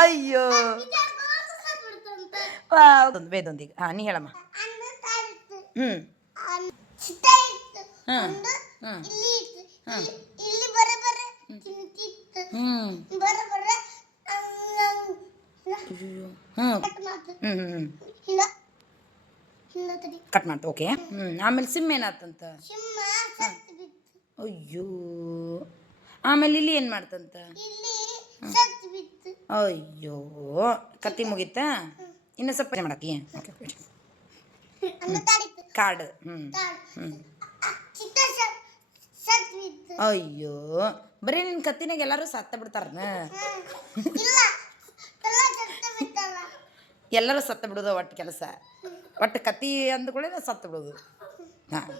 ಅಯ್ಯೋ ವೇದೊಂದಿಗೆ ಹಾಂ ನೀ ಹೇಳಮ್ಮ. ಹ್ಞೂ ಹಾಂ ಹಾಂ ಹಾಂ ಕಟ್ ಮಾಡ್ತು. ಓಕೆ. ಆಮೇಲೆ ಸಿಮ್ ಏನಾತಂತ? ಅಯ್ಯೋ ಆಮೇಲೆ ಇಲ್ಲಿ ಏನು ಮಾಡ್ತಂತ? ಅಯ್ಯೋ ಕತ್ತಿ ಮುಗೀತಾ? ಇನ್ನು ಸ್ವಲ್ಪ ಮಾಡತ್ತಿ. Okay card. ಅಯ್ಯೋ ಬರೀ ನಿನ್ನ ಕತ್ತಿನಾಗ ಎಲ್ಲರೂ ಸತ್ತ ಬಿಡ್ತಾರನ? ಎಲ್ಲರೂ ಸತ್ತ ಬಿಡೋದು ಒಟ್ಟು ಕೆಲಸ. ಒಟ್ಟು ಕತ್ತಿ ಅಂದ್ಕೊಳ್ಳೆ ಸತ್ತು ಬಿಡೋದು. ಹಾಂ